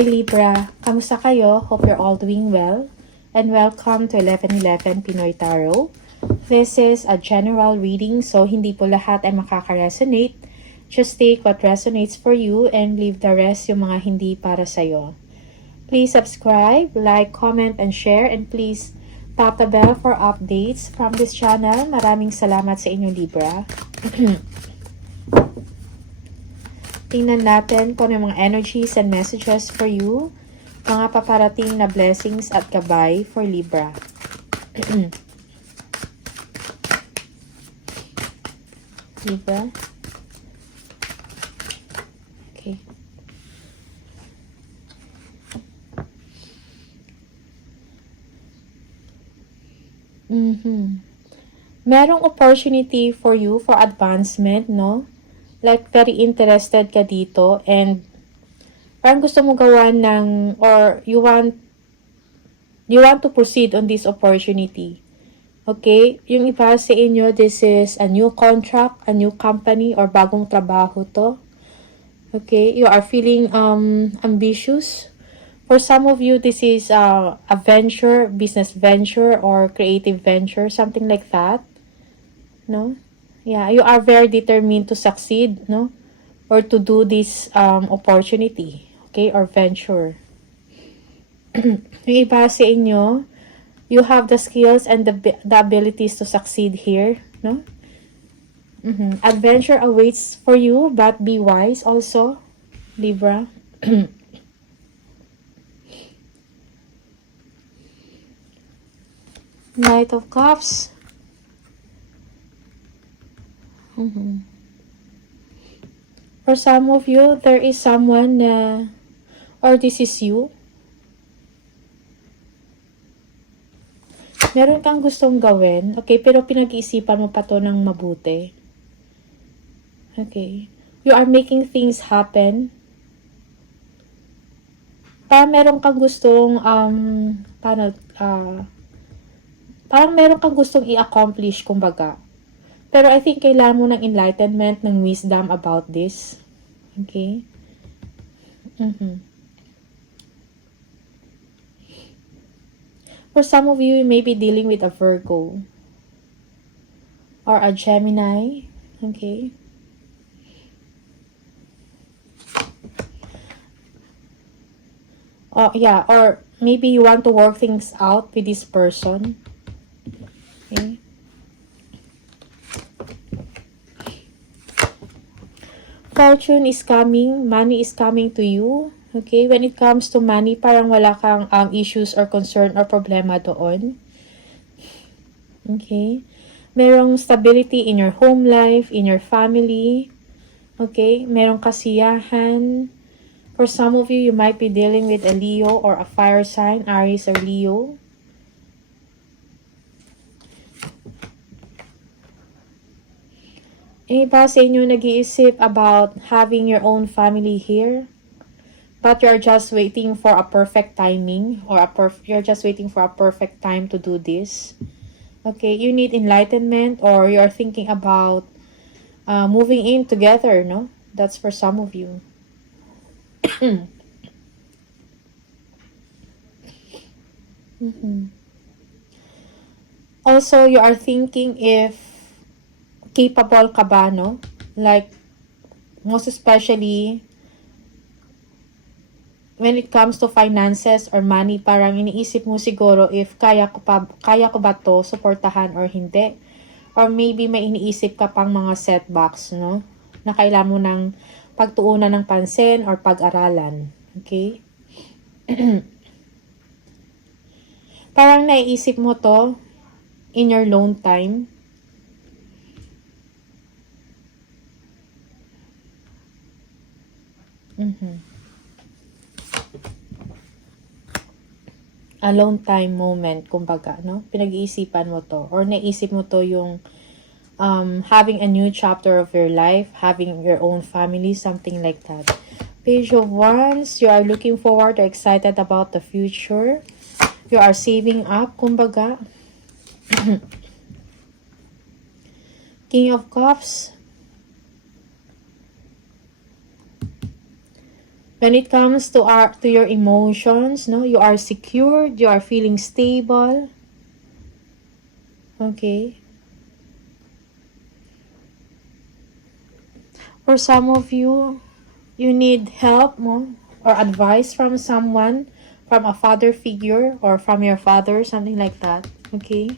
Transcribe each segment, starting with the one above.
Hi Libra, kamusta kayo? Hope you're all doing well. And welcome to 1111 Pinoy Tarot. This is a general reading, so hindi po lahat ay makaka-resonate. Just take what resonates for you and leave the rest yung mga hindi para sa'yo. Please subscribe, like, comment, and share. And please tap the bell for updates from this channel. Maraming salamat sa inyo Libra. Tingnan natin kung ano yung mga energies and messages for you. Mga paparating na blessings at gabay for Libra. Libra. Okay. Merong opportunity for you for advancement, no? Like, very interested ka dito and parang gusto mo gawa ng, or you want to proceed on this opportunity. Okay? Yung iba sa inyo, this is a new contract, a new company, or bagong trabaho to. Okay? You are feeling ambitious. For some of you, this is a venture, business venture, or creative venture, something like that. No? Yeah, you are very determined to succeed, no? Or to do this opportunity, okay? Or venture. Yung iba sa inyo, you have the skills and the abilities to succeed here, no? Adventure awaits for you, but be wise also, Libra. Knight of Cups. For some of you, there is someone or this is you. Meron kang gustong gawin, okay, pero pinag-iisipan mo pa to ng mabuti. Okay. You are making things happen. Parang meron kang gustong, parang meron kang gustong i-accomplish, kumbaga. Pero I think kailangan mo ng enlightenment, ng wisdom about this. Okay? For some of you, you may be dealing with a Virgo. Or a Gemini. Okay? Oh, yeah. Or maybe you want to work things out with this person. Okay? Fortune is coming, money is coming to you. Okay, when it comes to money, parang wala kang issues or concern or problema doon. Okay, merong stability in your home life, in your family. Okay, merong kasiyahan. For some of you, you might be dealing with a Leo or a fire sign, Aries or Leo. Iba sa inyo nag-iisip about having your own family here, but you're just waiting for a perfect timing, or you're just waiting for a perfect time to do this. Okay, you need enlightenment, or you're thinking about moving in together, no? That's for some of you. Also, you are thinking if capable ka ba, no? Like, most especially when it comes to finances or money, parang iniisip mo siguro if kaya ko ba to suportahan or hindi. Or maybe may iniisip ka pang mga setbacks, no? Na kailangan mo ng pagtuunan ng pansin or pag-aralan. Okay? Parang naiisip mo to in your lone time. Alone time moment, kumbaga, no? Pinag-iisipan mo to, or naisip mo to yung having a new chapter of your life, having your own family, something like that. Page of Wands, you are looking forward or excited about the future. You are saving up, kumbaga. King of Cups. When it comes to your emotions, no, you are secured, you are feeling stable. Okay. For some of you, you need help mo or advice from someone, from a father figure or from your father, something like that. Okay.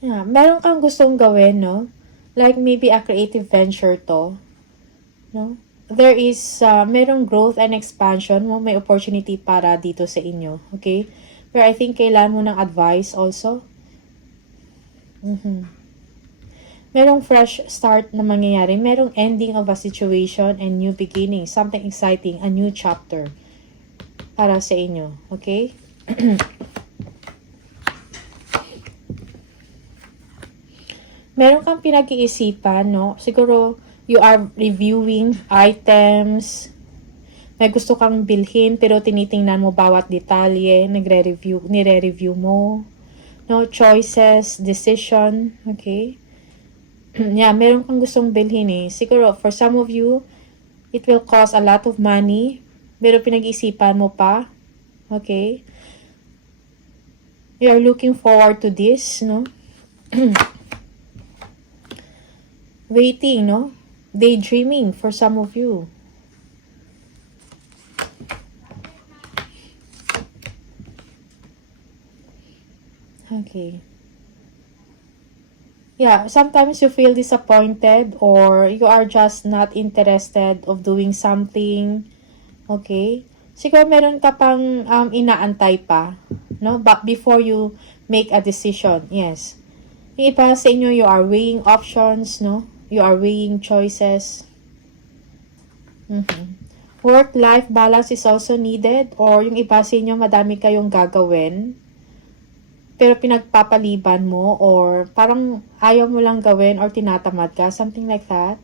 Yeah, meron kang gustong gawin, no? Like maybe a creative venture to, no? There is, merong growth and expansion mo, may opportunity para dito sa inyo, okay? Pero I think kailangan mo ng advice also. Merong fresh start na mangyayari, merong ending of a situation and new beginning, something exciting, a new chapter para sa inyo, okay? Meron kang pinag-iisipan, no? Siguro, you are reviewing items, may gusto kang bilhin, pero tinitingnan mo bawat detalye, nire-review mo, no? Choices, decision, okay? Yeah, meron kang gustong bilhin eh. Siguro, for some of you, it will cost a lot of money, pero pinag-iisipan mo pa, okay? You are looking forward to this, no? Waiting, no? Daydreaming for some of you. Okay. Yeah, sometimes you feel disappointed or you are just not interested of doing something. Okay? Siguro meron ka pang inaantay pa, no? But before you make a decision, yes. Yung iba sa inyo, you are weighing options, no? You are weighing choices. Work-life balance is also needed, or yung iba sa inyo, madami kayong gagawin, pero pinagpapaliban mo, or parang ayaw mo lang gawin, or tinatamad ka, something like that.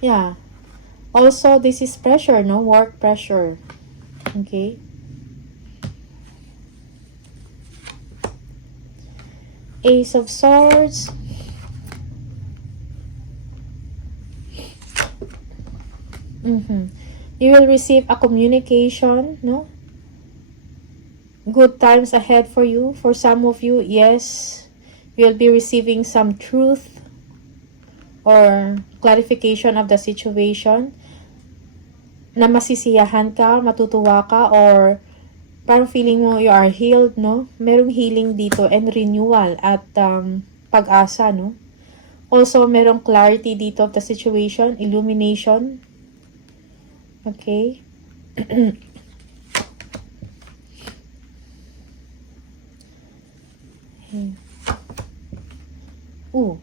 Yeah. Also, this is pressure, no? Work pressure. Okay? Ace of Swords. You will receive a communication, no? Good times ahead for you. For some of you, yes, you'll be receiving some truth or clarification of the situation na masisiyahan ka, matutuwa ka, or parang feeling mo you are healed, no? Merong healing dito and renewal at pag-asa, no? Also, merong clarity dito of the situation, illumination. Okay? Ooh.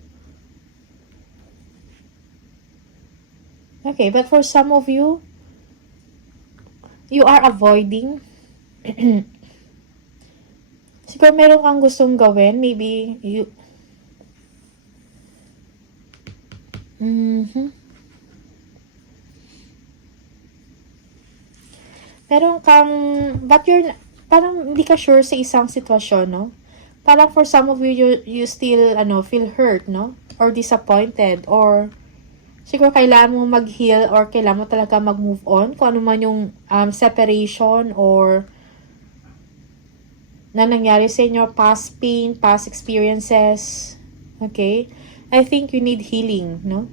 Okay, but for some of you, you are avoiding. Siguro meron kang gustong gawin. Maybe you... Meron kang... But you're... Parang hindi ka sure sa isang sitwasyon, no? Parang for some of you, you still, feel hurt, no? Or disappointed. Or siguro kailangan mo mag-heal or kailangan mo talaga mag-move on. Kung ano man yung separation or na nangyari sa inyo, past pain, past experiences. Okay? I think you need healing, no?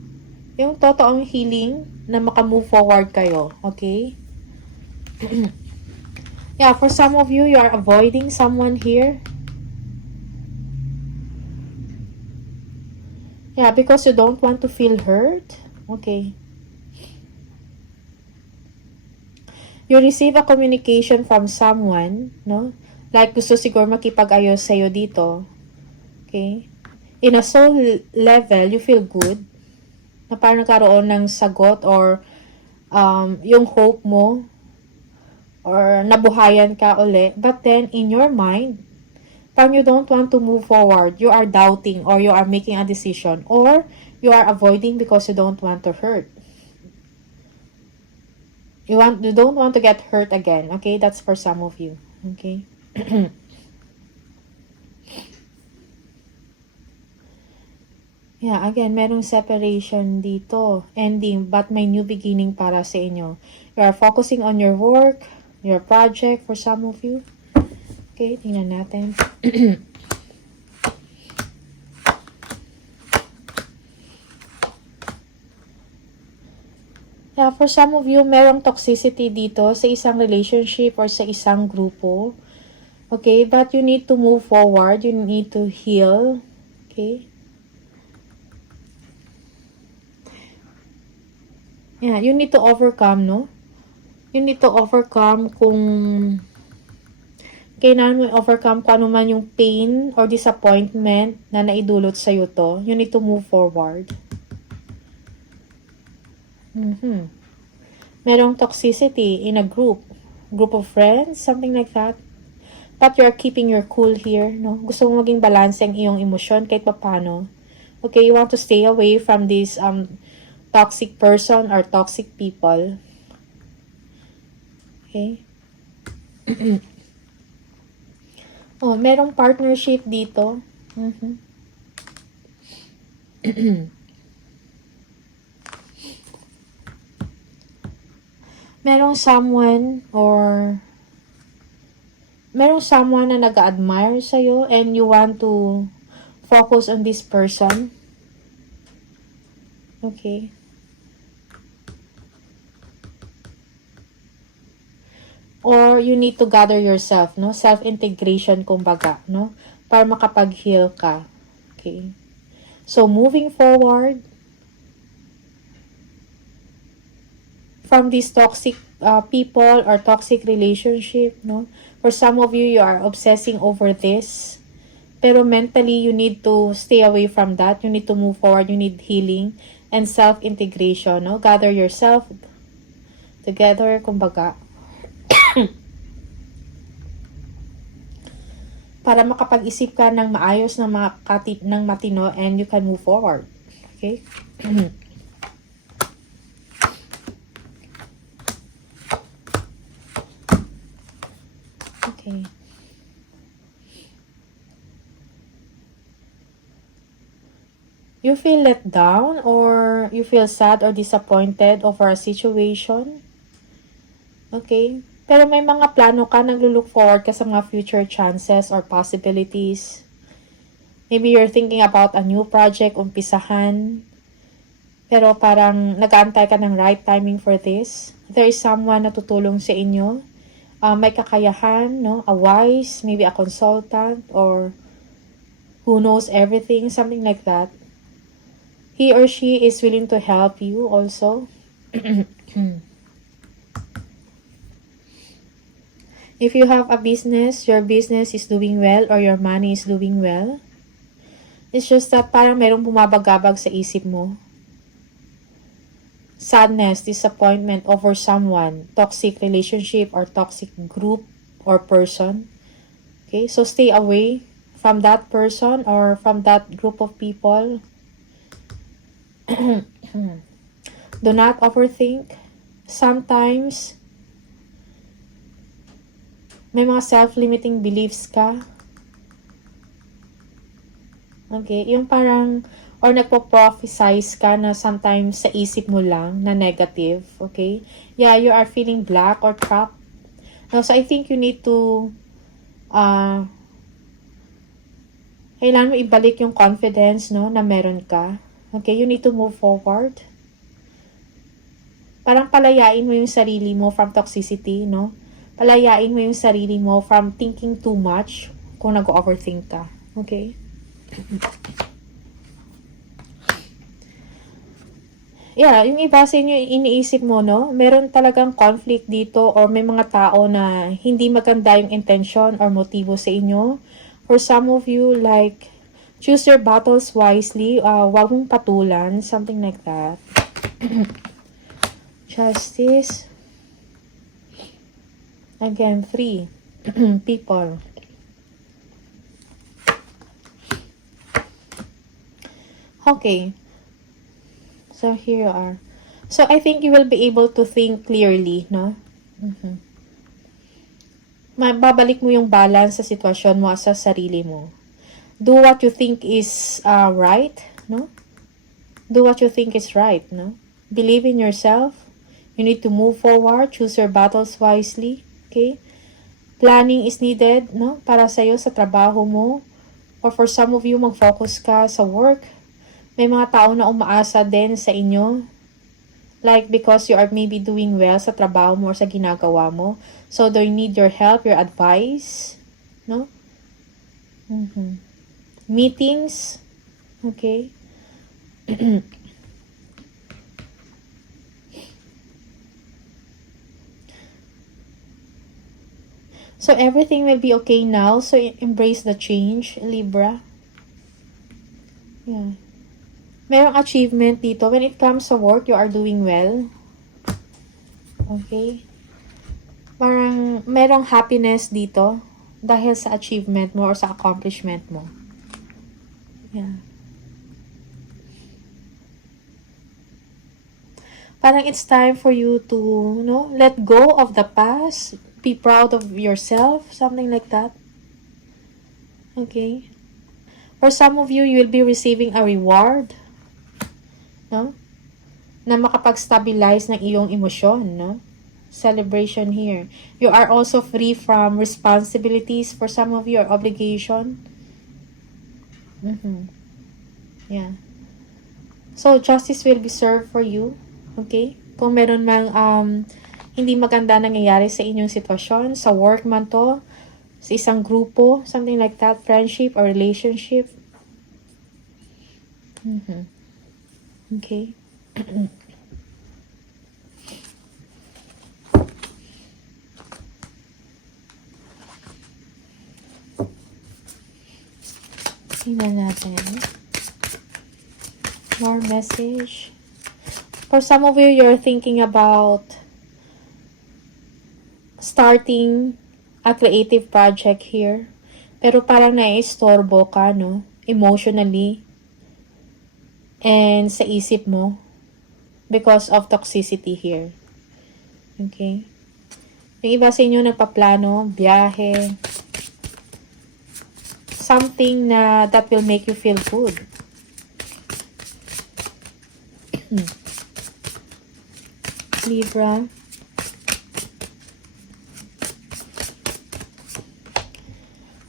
Yung totoong healing na maka-move forward kayo. Okay? Yeah, for some of you, you are avoiding someone here. Yeah, because you don't want to feel hurt. Okay. You receive a communication from someone, no? Like, gusto siguro makipag-ayos sa'yo dito. Okay? In a soul level, you feel good. Na parang nagkaroon ng sagot or yung hope mo or nabuhayan ka uli. But then, in your mind, parang you don't want to move forward. You are doubting or you are making a decision or you are avoiding because you don't want to hurt. You don't want to get hurt again. Okay, that's for some of you. Okay. Yeah, again, merong separation dito. Ending, but may new beginning para sa inyo. You are focusing on your work, your project for some of you. Okay, tingnan natin. Yeah, for some of you, merong toxicity dito sa isang relationship or sa isang grupo. Okay, but you need to move forward. You need to heal. Okay. Yeah, you need to overcome, no? You need to overcome kung kailangan mo overcome kung ano man yung pain or disappointment na naidulot sa'yo to. You need to move forward. Merong toxicity in a group of friends, something like that. But you're keeping your cool here, no? Gusto mo maging balance ang iyong emosyon kahit papano. Okay, you want to stay away from this toxic person or toxic people. Okay? Oh, merong partnership dito. Merong someone na nag-admire sa'yo and you want to focus on this person. Okay. Or you need to gather yourself, no? Self-integration, kumbaga, no? Para makapag-heal ka. Okay. So, moving forward, from these toxic people or toxic relationship, no? For some of you, you are obsessing over this. Pero mentally, you need to stay away from that. You need to move forward. You need healing and self-integration, no? Gather yourself together, kumbaga. Para makapag-isip ka ng maayos ng matino and you can move forward. Okay? Okay. You feel let down or you feel sad or disappointed over a situation. Okay? Pero may mga plano ka, naglo-look forward ka sa mga future chances or possibilities. Maybe you're thinking about a new project, umpisahan. Pero parang nag-aantay ka ng right timing for this. There is someone na tutulong sa inyo. May kakayahan, no? A wise, maybe a consultant, or who knows everything, something like that. He or she is willing to help you also. If you have a business, your business is doing well or your money is doing well. It's just that parang merong bumabagabag sa isip mo. Sadness, disappointment over someone, toxic relationship or toxic group or person. Okay, so stay away from that person or from that group of people. Do not overthink. Sometimes, may mga self-limiting beliefs ka. Okay, yung parang, or nagpo-prophesize ka na sometimes sa isip mo lang na negative. Okay? Yeah, you are feeling black or trapped. No, so I think you need to, kailangan mo ibalik yung confidence, no, na meron ka. Okay, you need to move forward. Parang palayain mo yung sarili mo from toxicity, no? Palayain mo yung sarili mo from thinking too much kung nag-overthink ka. Okay? Yeah, yung iba sa inyo, iniisip mo, no? Meron talagang conflict dito or may mga tao na hindi maganda yung intention or motibo sa inyo. For some of you, like, choose your battles wisely. Huwag mong patulan. Something like that. Justice. Again, 3. People. Okay. So, here you are. So, I think you will be able to think clearly, no? Babalik mo yung balance sa sitwasyon mo sa sarili mo. Do what you think is right, no? Do what you think is right, no? Believe in yourself. You need to move forward. Choose your battles wisely, okay? Planning is needed, no? Para sa'yo sa trabaho mo. Or for some of you, mag-focus ka sa work. May mga tao na umaasa din sa inyo. Like, because you are maybe doing well sa trabaho mo or sa ginagawa mo. So, they need your help, your advice. No? Meetings. Okay? So, everything will be okay now. So, embrace the change, Libra. Yeah. Merong achievement dito. When it comes to work, you are doing well. Okay? Parang merong happiness dito dahil sa achievement mo or sa accomplishment mo. Yeah. Parang it's time for you to, let go of the past. Be proud of yourself. Something like that. Okay? For some of you, you will be receiving a reward. No? Na makapag-stabilize ng iyong emosyon, no? Celebration here. You are also free from responsibilities for some of your obligation. Yeah. So, justice will be served for you. Okay? Kung meron mang hindi maganda nangyayari sa inyong sitwasyon, sa work man to, sa isang grupo, something like that, friendship or relationship. Okay? Tingnan natin. More message. For some of you, you're thinking about starting a creative project here. Pero parang naiistorbo ka, no? Emotionally. And sa isip mo. Because of toxicity here. Okay? Yung iba sa inyo nagpaplano, biyahe. Something na that will make you feel good. Libra.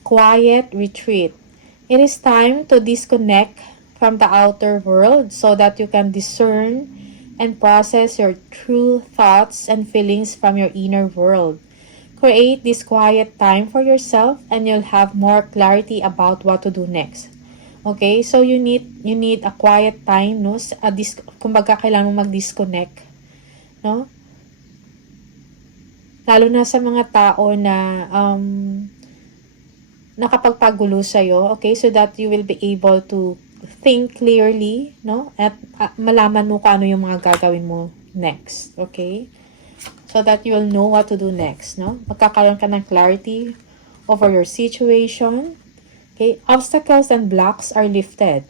Quiet retreat. It is time to disconnect from the outer world so that you can discern and process your true thoughts and feelings from your inner world. Create this quiet time for yourself and you'll have more clarity about what to do next. Okay? So you need a quiet time, no? Kumbaga kailangan mo mag-disconnect, no? Lalo na sa mga tao na nakapagpagulo sa'yo, okay? So that you will be able to think clearly, no? At malaman mo kung ano yung mga gagawin mo next, okay? So that you will know what to do next, no? Magkakaroon ka ng clarity over your situation, okay? Obstacles and blocks are lifted.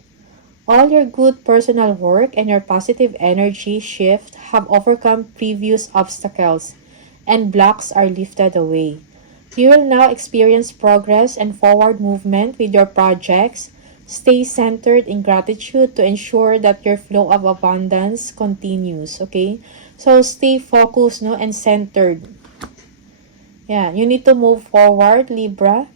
All your good personal work and your positive energy shift have overcome previous obstacles, and blocks are lifted away. You will now experience progress and forward movement with your projects. Stay centered in gratitude to ensure that your flow of abundance continues, okay? So, stay focused, no, and centered. Yeah, you need to move forward, Libra.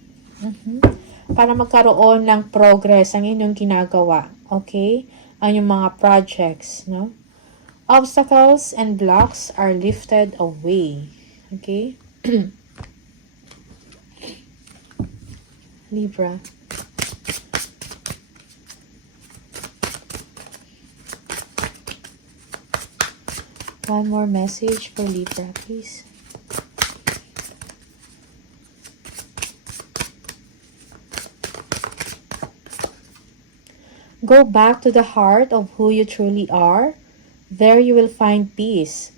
Para magkaroon ng progress ang inyong ginagawa, okay? Ang yung mga projects, no? Obstacles and blocks are lifted away, okay? Libra. One more message for Libra, please. Go back to the heart of who you truly are. There you will find peace.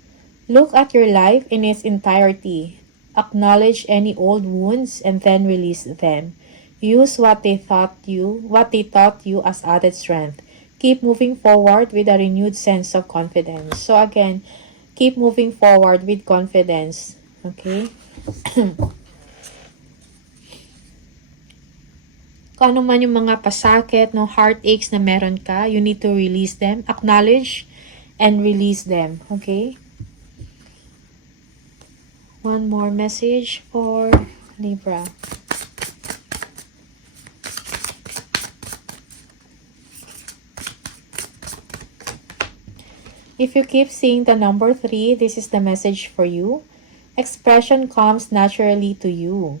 Look at your life in its entirety. Acknowledge any old wounds and then release them. Use what they taught you as added strength. keep moving forward with a renewed sense of confidence. So again, keep moving forward with confidence. Okay? Kung ano man yung mga pasakit, no, heartaches na meron ka, you need to release them, acknowledge, and release them. Okay? One more message for Libra. If you keep seeing the number 3, this is the message for you. Expression comes naturally to you.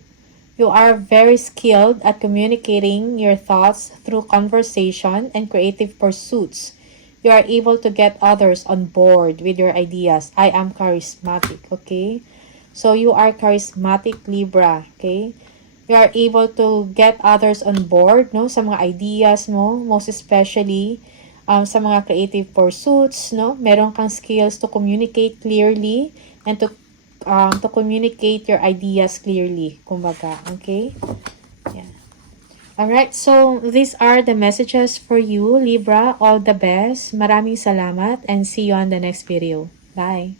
You are very skilled at communicating your thoughts through conversation and creative pursuits. You are able to get others on board with your ideas. I am charismatic, okay? So you are charismatic, Libra, okay? You are able to get others on board, no, sa mga ideas mo, most especially sa mga creative pursuits, no? Meron kang skills to communicate clearly and to communicate your ideas clearly, kumbaga, okay? Yeah. Alright, so these are the messages for you, Libra. All the best. Maraming salamat and see you on the next video. Bye.